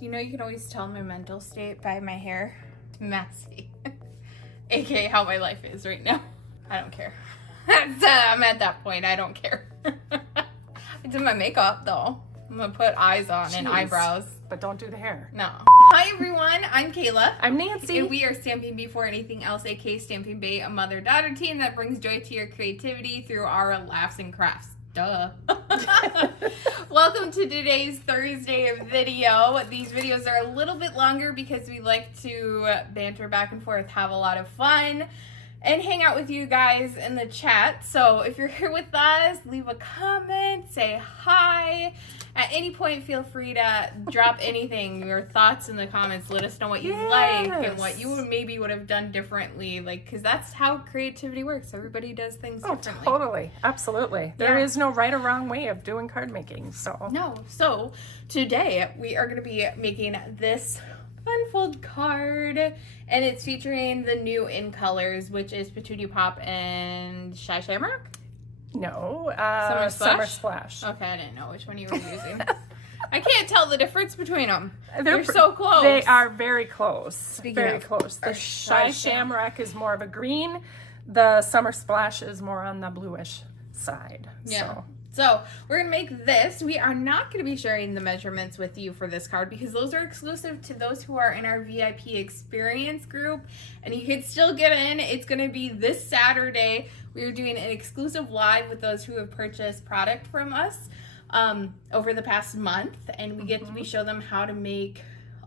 You know, you can always tell my mental state by my hair. It's messy. AKA how my life is right now. I don't care. I'm at that point. I don't care. I did my makeup, though. I'm going to put eyes on and eyebrows. But don't do the hair. No. Hi, everyone. I'm Kayla. I'm Nancy. And we are Stamping Before Anything Else, aka Stamping Bay, a mother-daughter team that brings joy to your creativity through our laughs and crafts. Duh. Welcome to today's Thursday video. These videos are a little bit longer because we like to banter back and forth, have a lot of fun, and hang out with you guys in the chat. So if you're here with us, leave a comment, say hi. At any point, feel free to drop anything, your thoughts in the comments. Let us know what you like and what you maybe would have done differently. Like, because that's how creativity works. Everybody does things differently. Oh, totally. Absolutely. There is no right or wrong way of doing card making. So no. So today we are going to be making this fun fold card, and it's featuring the new in colors, which is Petunia Pop and Shy Shamrock. No, Summer Splash. Splash. Okay, I didn't know which one you were using. I can't tell the difference between them. They're so close. They are very close. Very close. The Shy Shamrock is more of a green. The Summer Splash is more on the bluish side. Yeah. So we're going to make this. We are not going to be sharing the measurements with you for this card because those are exclusive to those who are in our VIP experience group. And you can still get in. It's going to be this Saturday. We are doing an exclusive live with those who have purchased product from us over the past month. And we get to show them how to make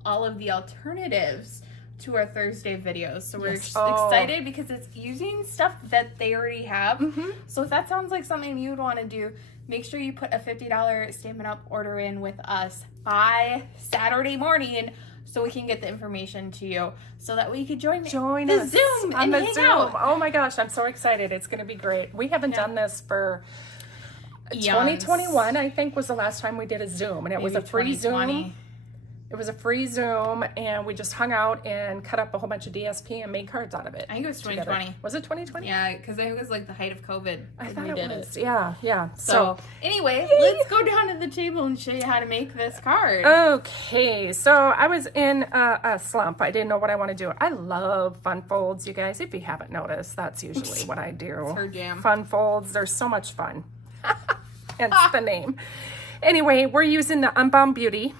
all of the alternatives to our Thursday videos. So we're just excited because it's using stuff that they already have. So if that sounds like something you'd want to do, make sure you put a $50 Stampin' Up! Order in with us by Saturday morning so we can get the information to you so that we could join us Zoom on and the hang Zoom. out. Oh my gosh, I'm so excited. It's going to be great. We haven't done this for 2021, I think, was the last time we did a Zoom, and it was a free Zoom. It was a free Zoom, and we just hung out and cut up a whole bunch of DSP and made cards out of it. I think it was 2020. Together. Was it 2020? Yeah, because I think it was like the height of COVID. I thought it was. Yeah. So anyway, let's go down to the table and show you how to make this card. Okay, so I was in a slump. I didn't know what I want to do. I love fun folds, you guys. If you haven't noticed, that's usually what I do. It's her jam. Fun folds. They're so much fun. Hence the name. Anyway, we're using the Unbound Beauty.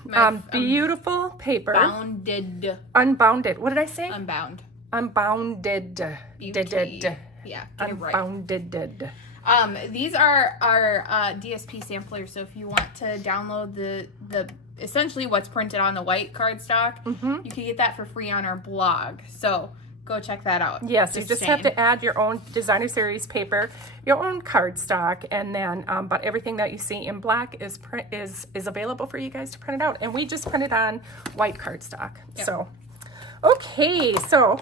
Beautiful paper. Unbounded. What did I say? Unbound. Unbounded. Beauty. Yeah, get it right. Unbounded. These are our DSP samplers. So if you want to download the essentially what's printed on the white cardstock, you can get that for free on our blog. So go check that out. Yes, you just have to add your own designer series paper, your own cardstock, and then but everything that you see in black is available for you guys to print it out. And we just printed on white cardstock. Yep. So okay, so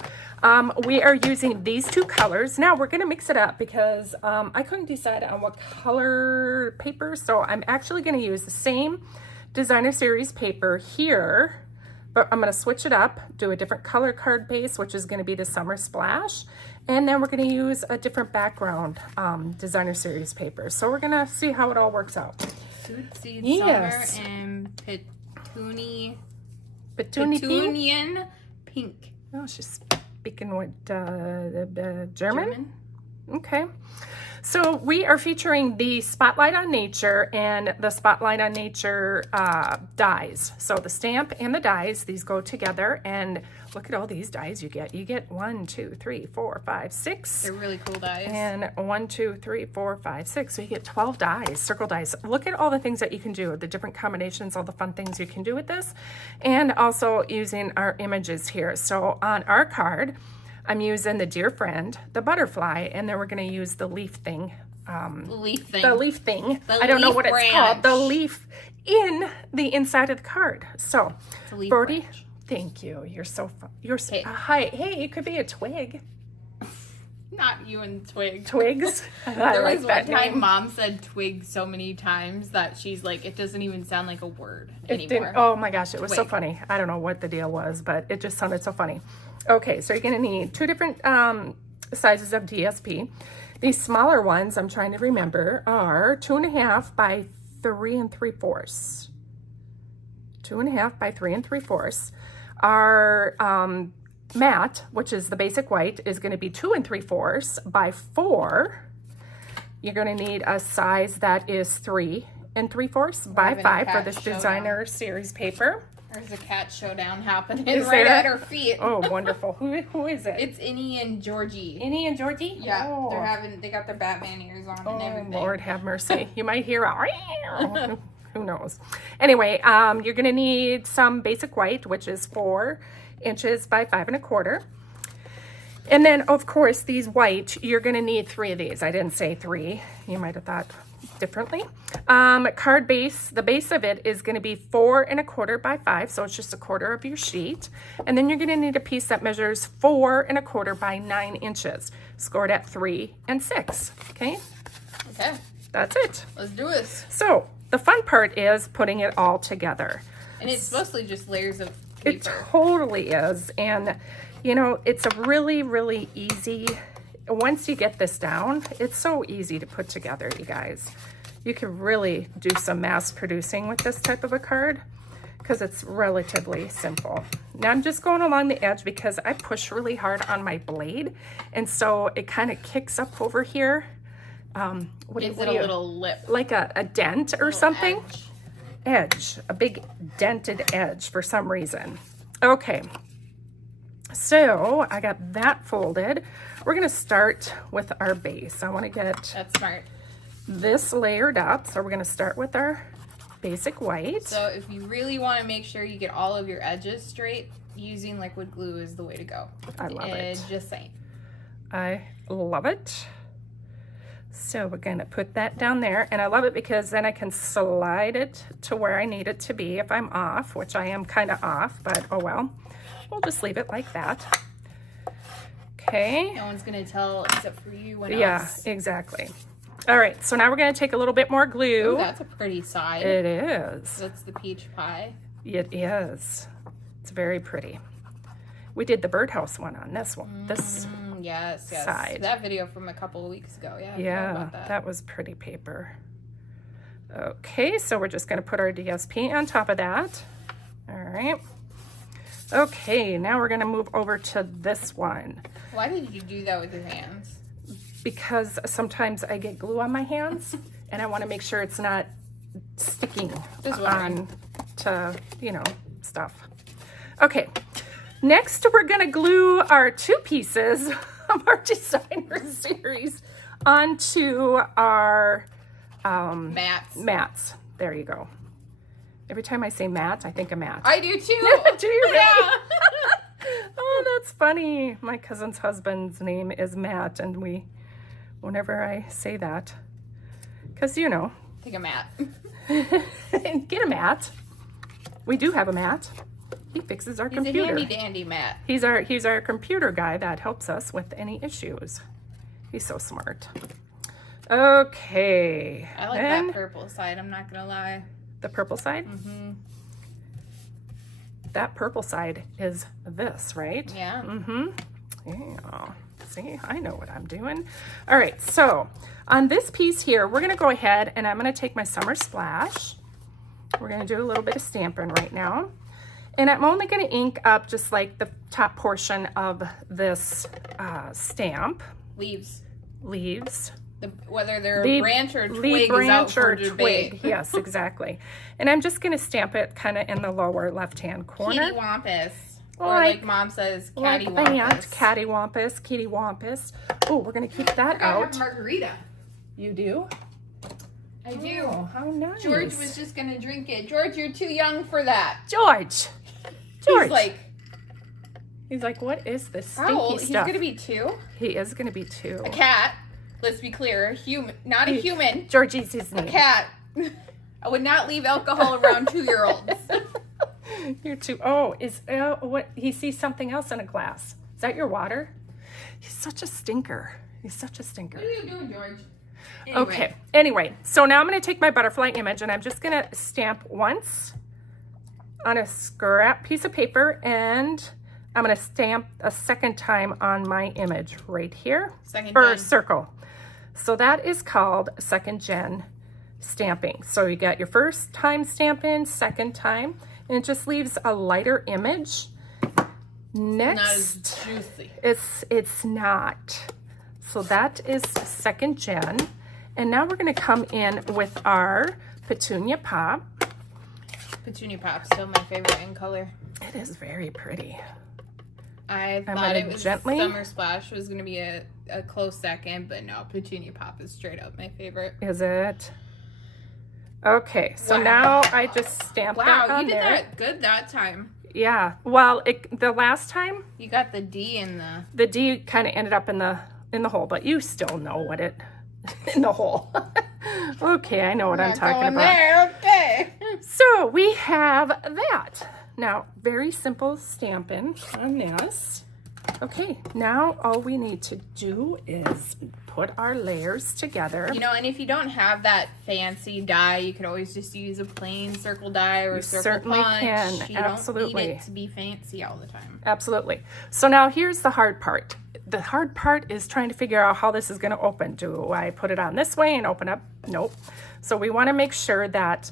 we are using these two colors. Now we're going to mix it up because I couldn't decide on what color paper, so I'm actually going to use the same designer series paper here. But I'm going to switch it up, do a different color card base, which is going to be the Summer Splash. And then we're going to use a different background designer series paper. So we're going to see how it all works out. Seed Summer and Petunian Pink. Oh, she's speaking with German? Okay. So we are featuring the Spotlight on Nature and the Spotlight on Nature dies. So the stamp and the dies, these go together, and look at all these dies you get. You get 1, 2, 3, 4, 5, 6. They're really cool dies. And 1, 2, 3, 4, 5, 6. So you get 12 dies, circle dies. Look at all the things that you can do, the different combinations, all the fun things you can do with this, and also using our images here. So on our card, I'm using the dear friend, the butterfly, and then we're going to use the leaf thing. The leaf thing. I don't know what it's called. The leaf in the inside of the card. So, Birdie, thank you. You're so fun. You're so hi. Hey, it could be a twig. Not you and Twig. Twigs. There was one time Mom said twig so many times that she's like, it doesn't even sound like a word anymore. Oh my gosh, it was so funny. I don't know what the deal was, but it just sounded so funny. Okay, so you're going to need two different sizes of DSP. These smaller ones, I'm trying to remember, are 2.5 by 3 3/4. 2.5 by 3 3/4. Our matte, which is the basic white, is going to be 2 3/4 by 4. You're going to need a size that is 3 3/4 by 5 for this designer series paper. There's a cat showdown happening Is right there? at our feet. Oh, wonderful. Who is it? It's Innie and Georgie. Innie and Georgie? Yeah, Oh. they got their Batman ears on and everything. Lord have mercy. You might hear a who knows. Anyway, you're going to need some basic white, which is 4 inches by 5 1/4. And then, of course, these white, you're going to need 3 of these. I didn't say 3. You might have thought differently. Card base, the base of it is going to be 4 1/4 by 5, so it's just 1/4 of your sheet. And then you're going to need a piece that measures 4 1/4 by 9 inches, scored at 3 and 6. Okay, Okay, that's it. let's do this. So the fun part is putting it all together. And it's mostly just layers of paper. It totally is, and you know, it's a really, really easy. Once you get this down, it's so easy to put together, you guys. You can really do some mass producing with this type of a card because it's relatively simple. Now I'm just going along the edge because I push really hard on my blade, and so it kind of kicks up over here. What Gives do it a you- little lip. like a dent or something? Edge. A big dented edge for some reason. Okay. So I got that folded. We're going to start with our base. I want to get That's smart. this layered up. So we're going to start with our basic white. So if you really want to make sure you get all of your edges straight, using liquid glue is the way to go. I love it. Just saying. I love it. So we're going to put that down there. And I love it because then I can slide it to where I need it to be if I'm off, which I am kind of off, but oh well. We'll just leave it like that. Okay. No one's going to tell except for you and Yeah, us. exactly. All right, so now we're going to take a little bit more glue. Ooh, that's a pretty side. It is. That's the peach pie. It is. It's very pretty. We did the birdhouse one on this one. This Yes. side. That video from a couple of weeks ago. Yeah. I forgot yeah, about that was pretty paper. Okay, so we're just going to put our DSP on top of that. All right. Okay, now we're going to move over to this one. Why did you do that with your hands? Because sometimes I get glue on my hands and I want to make sure it's not sticking Just on wondering. to, you know, stuff. Okay, next we're going to glue our 2 pieces of our designer series onto our mats. There you go. Every time I say mat, I think of mat. I do too. Do you really? Yeah. Oh, that's funny. My cousin's husband's name is Matt, and whenever I say that, because you know, Take a mat. get a mat. We do have a mat. He fixes our He's computer. a handy dandy mat. He's our computer guy that helps us with any issues. He's so smart. Okay. I like then that purple side. I'm not gonna lie. the purple side. Mm-hmm. That purple side is this, right? Yeah. Mm-hmm. Yeah. See, I know what I'm doing. All right, so on this piece here, we're gonna go ahead and I'm gonna take my Summer Splash. We're gonna do a little bit of stamping right now. And I'm only gonna ink up just like the top portion of this stamp. Leaves. Whether Whether they're a branch or a twig is out for debate. Yes, exactly. And I'm just going to stamp it kind of in the lower left-hand corner. Kitty wampus. Or like Mom says, catty like that. wampus. Cattywampus, kitty wampus. Oh, we're going to keep that I out. have margarita. You do? I do. Oh, how nice. George was just gonna drink it. George, you're too young for that. George. He's like, what is this how stinky old? He's stuff? gonna be 2. He is going to be 2. A cat. Let's be clear. Human, not a human. Georgie's his name. Cat. I would not leave alcohol around 2-year-olds. You're too. Oh, what? He sees something else in a glass. Is that your water? He's such a stinker. What What are you doing, George? Anyway. Okay. Anyway, so now I'm going to take my butterfly image and I'm just going to stamp once on a scrap piece of paper, and I'm going to stamp a second time on my image right here. Second or gen. circle. So that is called second gen stamping. So you got your first time stamping, second time, And it just leaves a lighter image. Next, not as juicy. It's not. So that is 2nd gen. And now we're going to come in with our Petunia Pop. Petunia Pop's still my favorite in color. It is very pretty. I thought it was Summer Splash was going to be a close second, but no, Petunia Pop is straight up my favorite. Is it? Okay, so now I just stamped that on there. Wow, you did that good that time. Yeah, well, the last time you got the D in the D kind of ended up in the hole, but you still know what it in the hole. Okay, I know what I'm talking about. There, okay. So we have that. Now, very simple stamping on this. Okay, now all we need to do is put our layers together. You know, and if you don't have that fancy die, you could always just use a plain circle die or a circle punch. Can. You Absolutely. don't need it to be fancy all the time. Absolutely. So now here's the hard part. The hard part is trying to figure out how this is going to open. Do I put it on this way and open up? Nope. So we want to make sure that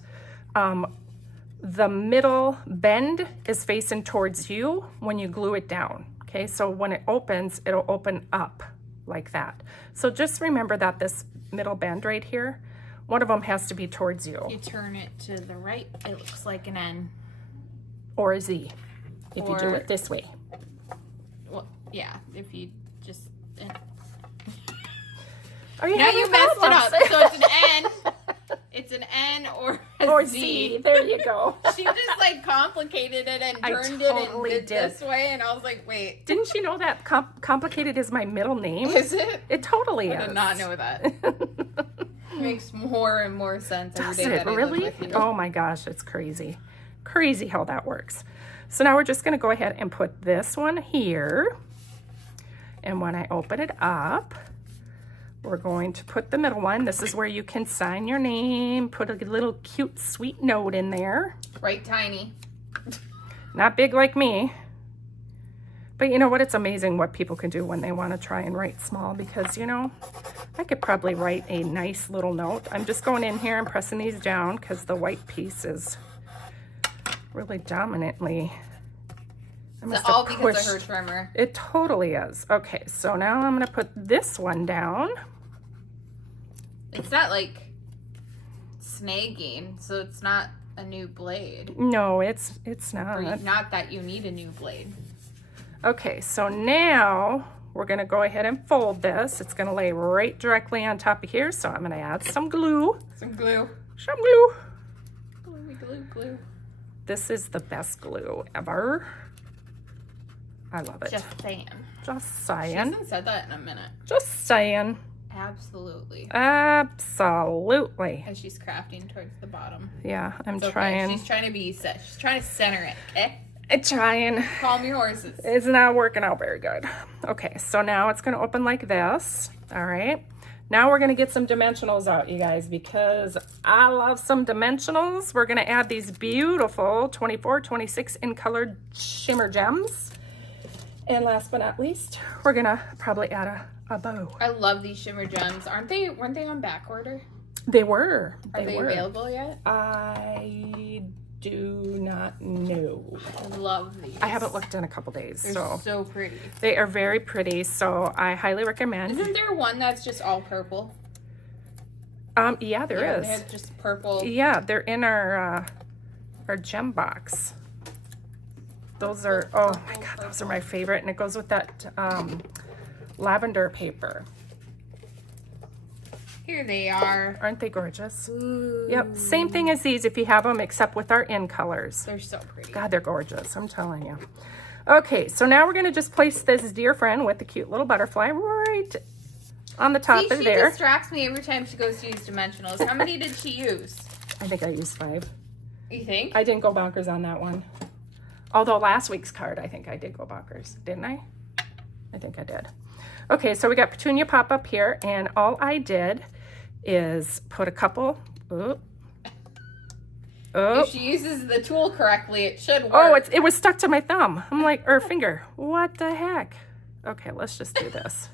the middle bend is facing towards you when you glue it down. Okay, so when it opens, it'll open up like that. So just remember that this middle bend right here, one of them has to be towards you. You turn it to the right, it looks like an N. Or a Z, if you do it this way. Well, yeah, if you just... Are you now you messed it up. So it's an N. It's an N or a Z. There you go. She just like complicated it and turned it and did this way, and I was like, wait. Didn't you know that complicated is my middle name? Is it? It totally is. I did not know that. Makes more and more sense every day that I really? live with you. Oh my gosh, it's crazy. Crazy how that works. So now we're just going to go ahead and put this one here. And when I open it up, we're going to put the middle one. This is where you can sign your name, put a little cute, sweet note in there. Right tiny. Not big like me. But you know what? It's amazing what people can do when they want to try and write small, because, you know, I could probably write a nice little note. I'm just going in here and pressing these down because the white piece is really dominantly... It's all because of her trimmer. It totally is. Okay, so now I'm going to put this one down. It's not like snagging, so it's not a new blade. No, it's not. Or not that you need a new blade. Okay, so now we're going to go ahead and fold this. It's going to lay right directly on top of here, so I'm going to add some glue. Some glue. Some glue. Gluey glue, glue. This is the best glue ever. I love it. Just saying. Just saying. She hasn't said that in a minute. Just saying. Absolutely. Absolutely. As she's crafting towards the bottom. Yeah, I'm okay. trying. She's trying to be set. She's trying to center it, okay? I'm trying. Calm your horses. It's not working out very good. Okay, so now it's going to open like this. All right. Now we're going to get some dimensionals out, you guys, because I love some dimensionals. We're going to add these beautiful 24, 26 in colored shimmer gems. And last but not least, we're going to probably add a bow. I love these shimmer gems. Weren't they on back order? They were. Are they available yet? I do not know. I love these. I haven't looked in a couple days. They're so pretty. They are very pretty, so I highly recommend. Isn't there one that's just all purple? Yeah, there is. They have just purple. Yeah, they're in our gem box. Those are, oh my God, those are my favorite. And it goes with that lavender paper. Here they are. Aren't they gorgeous? Ooh. Yep, same thing as these if you have them, except with our in colors. They're so pretty. God, they're gorgeous, I'm telling you. Okay, so now we're going to just place this dear friend with the cute little butterfly right on the top of there. She distracts me every time she goes to use dimensionals. How many did she use? I think I used 5. You think? I didn't go bonkers on that one. Although last week's card, I think I did go bonkers, didn't I? I think I did. Okay, so we got Petunia pop up here, and all I did is put a couple. If she uses the tool correctly, it should work. Oh, it was stuck to my thumb. I'm like, or finger. What the heck? Okay, let's just do this.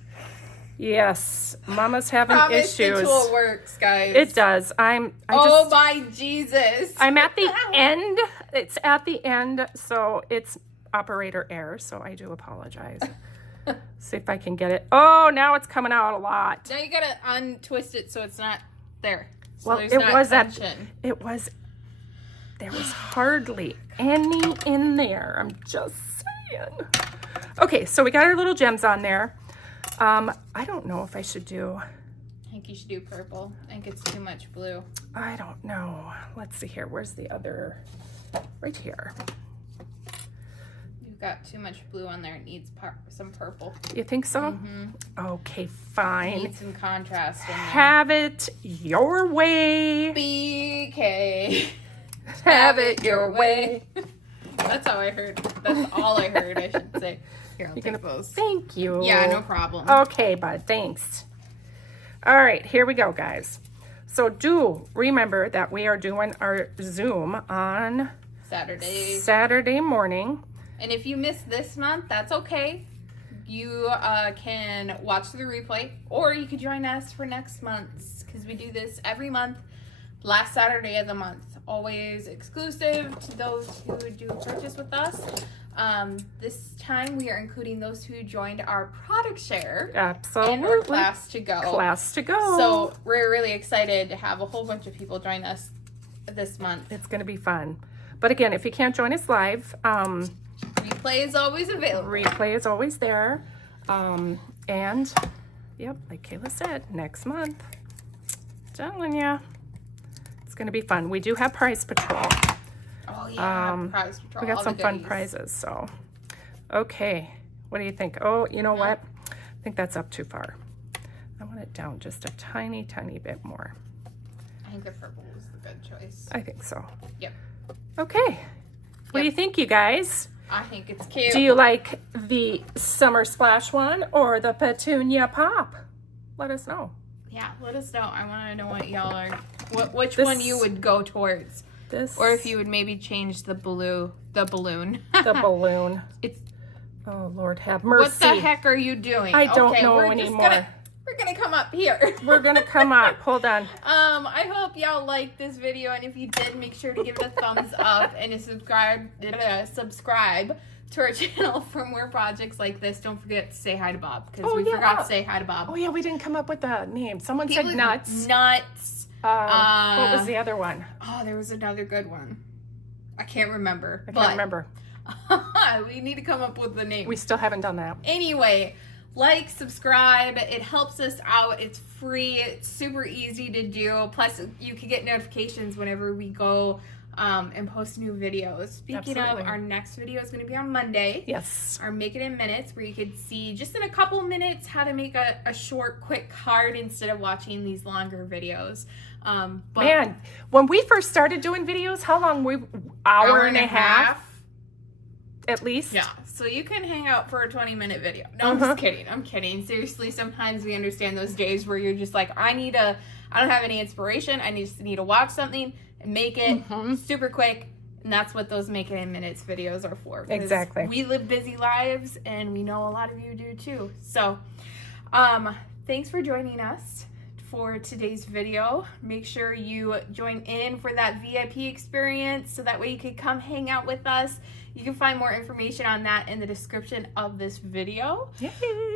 Yes, Mama's having Promise issues. the tool works, guys. It does. Oh my Jesus. I'm at the end. It's at the end, so it's operator error, so I do apologize. See if I can get it. Oh, now it's coming out a lot. Now you gotta untwist it so it's not there. So Well, there's it not was tension. there was hardly any in there. I'm just saying. Okay, so we got our little gems on there. I don't know if I should do... I think you should do purple. I think it's too much blue. I don't know. Let's see here. Where's the other? Right here. You've got too much blue on there. It needs some purple. You think so? Mm-hmm. Okay, fine. Need some contrast in there. Have it your way. BK. Have it your way. That's how I heard. That's all I heard, I should say. Here, I'll take those. Thank you. Yeah, no problem. Okay, bud. Thanks. All right, here we go, guys. So do remember that we are doing our Zoom on Saturday morning. And if you missed this month, that's okay. You can watch the replay, or you could join us for next month's, because we do this every month, last Saturday of the month. Always exclusive to those who do purchase with us. This time we are including those who joined our product share. Absolutely. And our class to go. Class to go. So we're really excited to have a whole bunch of people join us this month. It's going to be fun. But again, if you can't join us live, replay is always available. Replay is always there. And yep, like Kayla said, next month, telling ya, it's going to be fun. We do have prize patrol. Oh yeah, prize patrol. We got some fun prizes. So, okay, what do you think? Oh, you know what? I think that's up too far. I want it down just a tiny, tiny bit more. I think the purple was the good choice. I think so. Yep. Okay. What do you think, you guys? I think it's cute. Do you like the Summer Splash one or the Petunia Pop? Let us know. Yeah, let us know. I want to know what y'all are, which one you would go towards. Or if you would maybe change the balloon. The balloon. It's. Oh, Lord have mercy. What the heck are you doing? I don't know anymore. We're gonna come up here. We're gonna come up. Hold on. I hope y'all liked this video, and if you did, make sure to give it a thumbs up and to subscribe to our channel for more projects like this. Don't forget to say hi to Bob, because we forgot to say hi to Bob. Oh yeah, we didn't come up with the name. Someone said nuts. Nuts. What was the other one? Oh, there was another good one. I can't remember. I can't remember. We need to come up with the name. We still haven't done that. Anyway, like, subscribe. It helps us out. It's free. It's super easy to do. Plus, you can get notifications whenever we go and post new videos. Speaking of, our next video is going to be on Monday. Yes. Our Make It in Minutes, where you could see just in a couple minutes how to make a short, quick card instead of watching these longer videos. Man, when we first started doing videos, how long? Hour and a half? At least. Yeah, so you can hang out for a 20-minute video. No, I'm just kidding. I'm kidding. Seriously, sometimes we understand those days where you're just like, I don't have any inspiration. I just need to watch something and make it super quick. And that's what those Make It in Minutes videos are for. Exactly. We live busy lives, and we know a lot of you do too. So, thanks for joining us for today's video. Make sure you join in for that VIP experience so that way you can come hang out with us. You can find more information on that in the description of this video. Yay.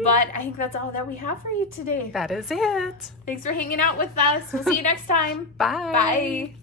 But I think that's all that we have for you today. That is it. Thanks for hanging out with us. We'll see you next time. Bye. Bye.